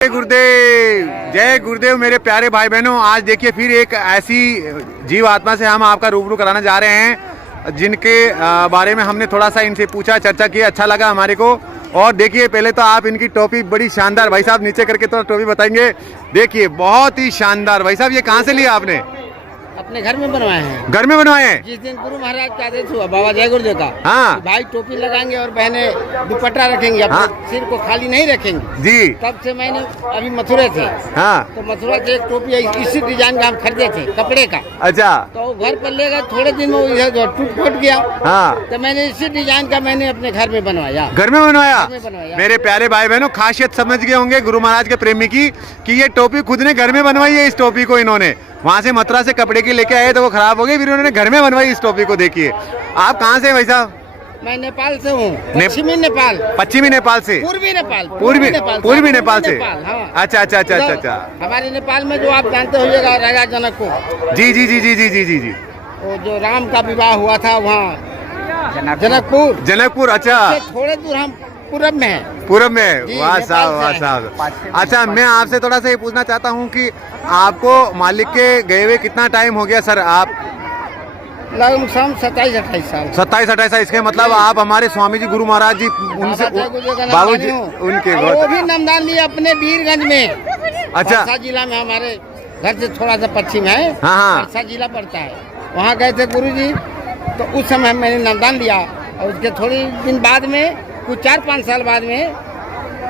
जय गुरुदेव, जय गुरुदेव मेरे प्यारे भाई बहनों। आज देखिए फिर एक ऐसी जीव आत्मा से हम आपका रूबरू कराना जा रहे हैं जिनके बारे में हमने थोड़ा सा इनसे पूछा, चर्चा की, अच्छा लगा हमारे को। और देखिए पहले तो आप इनकी टोपी बड़ी शानदार, भाई साहब नीचे करके तो टोपी बताएंगे। देखिए बहुत ही शानदार। भाई साहब ये कहाँ से लिया आपने? अपने घर में बनवाए हैं। घर में बनवाए हैं? जिस दिन गुरु महाराज का आदेश हुआ बाबा जय गुरुदेव का, हाँ। भाई टोपी लगाएंगे और बहनें दुपट्टा रखेंगे, अपने हाँ। सिर को खाली नहीं रखेंगे। जी। तब से मैंने अभी मथुरा थे, हाँ। तो मथुरा से एक टोपी इसी डिजाइन का हम खरीदे थे, कपड़े का। अच्छा। तो घर पर ले गए, थोड़े दिन में वो इधर टूट फूट गया। हाँ। तो मैंने इसी डिजाइन का मैंने अपने घर में बनवाया। घर में बनवाया? घर में बनवाया। मेरे प्यारे भाई बहनों, खासियत समझ गए होंगे गुरु महाराज के प्रेमी की कि ये टोपी खुद ने घर में बनवाई है। इस टोपी को इन्होंने वहाँ से मथुरा से कपड़े की लेके आए तो वो खराब हो गई, फिर उन्होंने घर में बनवाई इस टोपी को। देखिए आप कहाँ से भाई साहब? मैं नेपाल से हूँ, पश्चिमी नेपाल। पश्चिमी नेपाल से? पूर्वी नेपाल। पूर्वी नेपाल से? हाँ। अच्छा अच्छा अच्छा अच्छा अच्छा। हमारे नेपाल में जो आप जानते होइएगा राजा जनकपुर। जी जी जी जी जी जी जी जी। वो जो राम का विवाह हुआ था वहाँ जनकपुर। जनकपुर, अच्छा। थोड़े दूर हम पूरब में हैं। पूरब में? जी, वाह साहब, वाह नेपाल से साहब। अच्छा मैं आपसे थोड़ा सा ये पूछना चाहता हूँ कि आपको मालिक के गए हुए कितना टाइम हो गया सर? आप लगभग 27-28 साल। 27-28 साल। इसके मतलब आप हमारे स्वामी जी गुरु महाराज जी उनसे बाबू जी उनके वो भी नामदान लिए अपने वीरगंज में। अच्छा। परसा जिला में, हमारे घर से थोड़ा सा पश्चिम है। हाँ हाँ। परसा जिला पड़ता है। वहाँ गए थे गुरु जी, तो उस समय मैंने नामदान लिया। और उसके थोड़ी दिन बाद में, कुछ 4-5 साल बाद में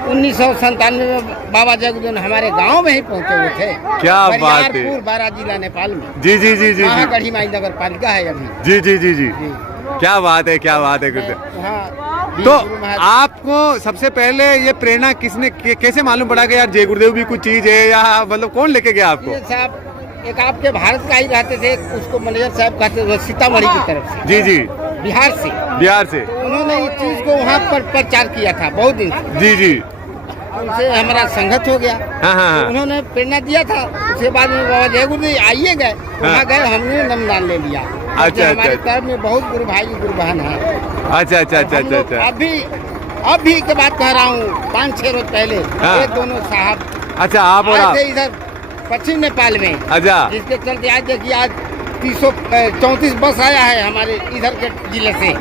1997 में बाबा जय गुरुदेव हमारे गांव में ही पहुंचे हुए थे। क्या बात है। बारा जिला नेपाल में। जी जी जी जी जी। गढ़ी माई नगर पालिका है अभी। जी जी जी जी। क्या बात है, क्या बात है गुरुदेव। हाँ। तो आपको सबसे पहले ये प्रेरणा किसने, कैसे मालूम पड़ा कि यार जय गुरुदेव भी कुछ चीज है, या मतलब कौन लेके गया आपको? ये साहब एक आपके भारत का ही रहते थे, उसको मैनेजर साहब कहते थे, सीतामढ़ी की तरफ से। जी जी। बिहार से। बिहार से? तो उन्होंने इस चीज को वहाँ पर प्रचार किया था बहुत दिन से। जी जी। उनसे हमारा संगत हो गया। हाँ हाँ। तो उन्होंने प्रेरणा दिया था। उसके बाद में बाबा जय गुरुदेव आइए गए, वहाँ गए, हमने नामदान ले लिया। अच्छा, हमारे अच्छा। तरफ में बहुत गुरु भाई गुरु बहन है। अच्छा अच्छा अच्छा अच्छा अच्छा। अभी के बात कह रहा हूँ, 5-6 रोज पहले हाँ। ये दोनों साहब अच्छा आप और आए आप? थे इधर पश्चिम नेपाल में। अच्छा। जिसके चलते आज देखिए, आज 334 बस आया है हमारे इधर के जिले से।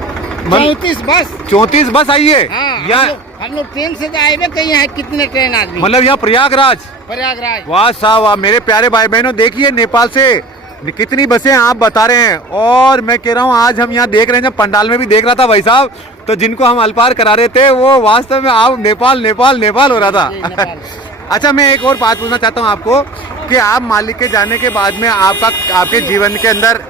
34 बस। 34 बस आई है? हाँ। हम लोग ट्रेन से तो आए हुए कहीं हैं, कितने ट्रेन आदमी। मतलब यहाँ प्रयागराज? वाह साहब, वाह मेरे प्यारे भाई बहनों, देखिए नेपाल से कितनी बसें आप बता रहे हैं। और मैं कह रहा हूँ आज हम यहाँ देख रहे हैं, जब पंडाल में भी देख रहा था भाई साहब, तो जिनको हम अल्पार करा रहे थे वो वास्तव में आप नेपाल नेपाल नेपाल हो रहा था। अच्छा मैं एक और बात पूछना चाहता हूँ आपको कि आप मालिक के जाने के बाद में आपके जीवन के अंदर,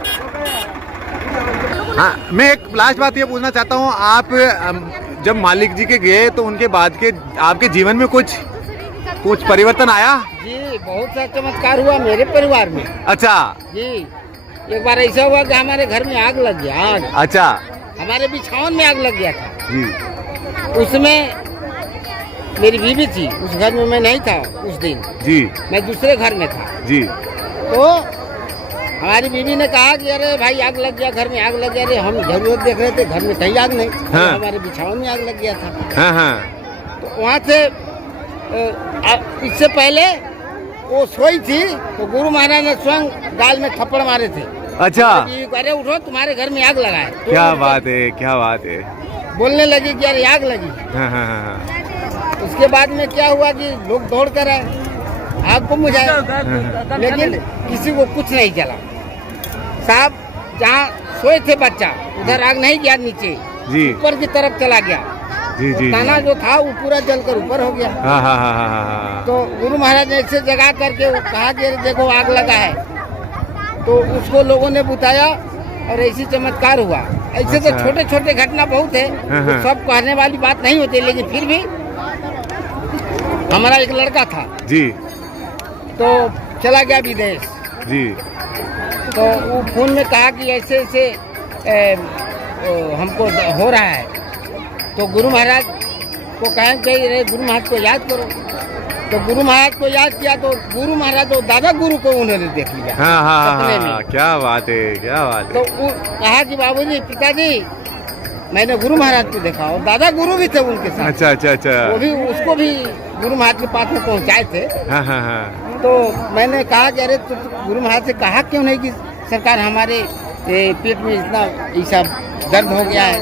हाँ मैं एक लास्ट बात ये पूछना चाहता हूँ, आप जब मालिक जी के गए तो उनके बाद के आपके जीवन में कुछ परिवर्तन आया? जी बहुत सा चमत्कार हुआ मेरे परिवार में। अच्छा जी एक बार ऐसा हुआ कि हमारे घर में आग लग गया। आग? अच्छा। हमारे बिछावन में आग लग गया था जी। उसमें मेरी बीवी थी, उस घर में मैं नहीं था उस दिन जी, मैं दूसरे घर में था जी। तो हमारी बीवी ने कहा कि अरे भाई आग लग गया, घर में आग लग गया। अरे हम जरूरत देख रहे थे, घर में कहीं आग नहीं। हाँ। हमारे बिछावन में आग लग गया था। हाँ हाँ। तो वहाँ से इससे पहले वो सोई थी तो गुरु महाराज ने स्वयं गाल में थप्पड़ मारे थे। अच्छा। अरे उठो, तुम्हारे घर में आग लगा है। तो क्या बात है, क्या बात है। बोलने लगी कि अरे आग लगी। हाँ हाँ हाँ। उसके बाद में क्या हुआ कि लोग दौड़ कर आए, आग को बुझाया, लेकिन किसी को कुछ नहीं चला। साहब जहाँ सोए थे बच्चा, उधर आग नहीं गया, नीचे ऊपर की तरफ चला गया। जी जी। ताना जो था वो पूरा जलकर ऊपर हो गया। हाँ हाँ हाँ हाँ। तो गुरु महाराज ने ऐसे जगा करके कहा कि देखो आग लगा है, तो उसको लोगों ने बुताया और ऐसी चमत्कार हुआ। ऐसे तो छोटे छोटे घटना बहुत है, तो सब कहने वाली बात नहीं होती, लेकिन फिर भी हमारा एक लड़का था जी, तो चला गया विदेश जी। तो वो फोन में कहा कि ऐसे ऐसे हमको हो रहा है। तो गुरु महाराज को कहें कि रे गुरु महाराज को याद करो। तो गुरु महाराज को याद किया तो गुरु महाराज तो दादा गुरु को उन्होंने देख लिया। हाँ हाँ हाँ, क्या बात है, क्या बात है। तो कहा कि बाबूजी, पिताजी मैंने गुरु महाराज को देखा और दादा गुरु भी थे उनके साथ। अच्छा अच्छा अच्छा। वो भी उसको भी गुरु महाराज के पास में पहुंचाए थे। हाँ हाँ हाँ। तो मैंने कहा कि अरे तो गुरु महाराज से कहा क्यों नहीं कि सरकार हमारे पेट में इतना ऐसा दर्द हो गया है।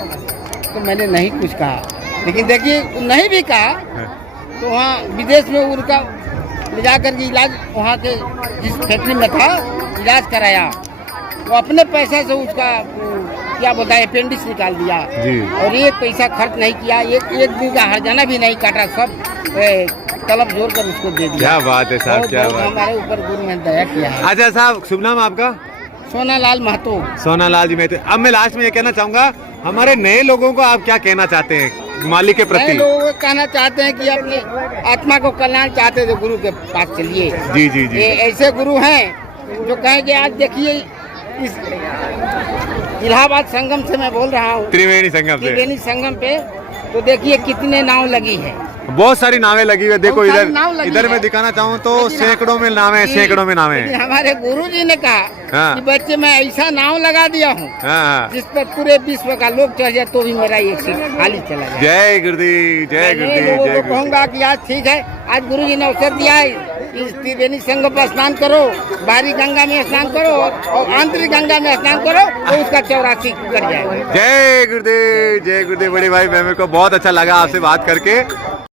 तो मैंने नहीं कुछ कहा, लेकिन देखिए नहीं भी कहा तो वहाँ विदेश में उनका ले जा कर के इलाज वहाँ के जिस फैक्ट्री में था इलाज कराया। वो अपने पैसे से उसका क्या बोलता है अपेंडिक्स निकाल दिया जी। और एक पैसा खर्च नहीं किया, एक दिन का हर्जाना भी नहीं काटा, सब तलब जोड़ कर उसको दे दिया। क्या बात है साहब, क्या बात। हमारे ऊपर गुरु ने दया किया है। अच्छा साहब, शुभ नाम आपका? सोनालाल महतो। सोनालाल जी महतो। अब मैं लास्ट में ये कहना चाहूँगा, हमारे नए लोगों को आप क्या कहना चाहते हैं मालिक के प्रति? नए लोगों को कहना चाहते हैं कि अपने आत्मा को कल्याण चाहते तो गुरु के पास चलिए। जी जी जी। ये ऐसे गुरु हैं जो कहेंगे आज देखिए इस इलाहाबाद संगम से मैं बोल रहा हूँ, त्रिवेणी संगम से। त्रिवेणी संगम पे तो देखिए कितने नाव लगी है। बहुत सारी नावें लगी हुई है। देखो बहुत सारी नाव लगी इधर है। मैं दिखाना चाहूँ तो सैकड़ों में नावें, सैकड़ों में नावें। लेकिन हमारे गुरु जी ने कहा हाँ। कि बच्चे मैं ऐसा नाव लगा दिया हूँ हाँ। जिस पर पूरे विश्व का लोग चढ़ जाए तो भी मेरा एक सीट खाली चला जाए। जय गुरुदेव, जय मैं गुरुदेव, लोगों जय को गुरुदेव। कहूँगा कि आज ठीक है, आज गुरु जी ने अवसर दिया है कि त्रिवेणी संगम पर स्नान करो, बाहरी गंगा में स्नान करो और आंतरिक गंगा में स्नान करो तो उसका 84 कर जाए। जय गुरुदेव, जय गुरुदेव। बड़े भाई, मेरे को बहुत अच्छा लगा आपसे बात करके।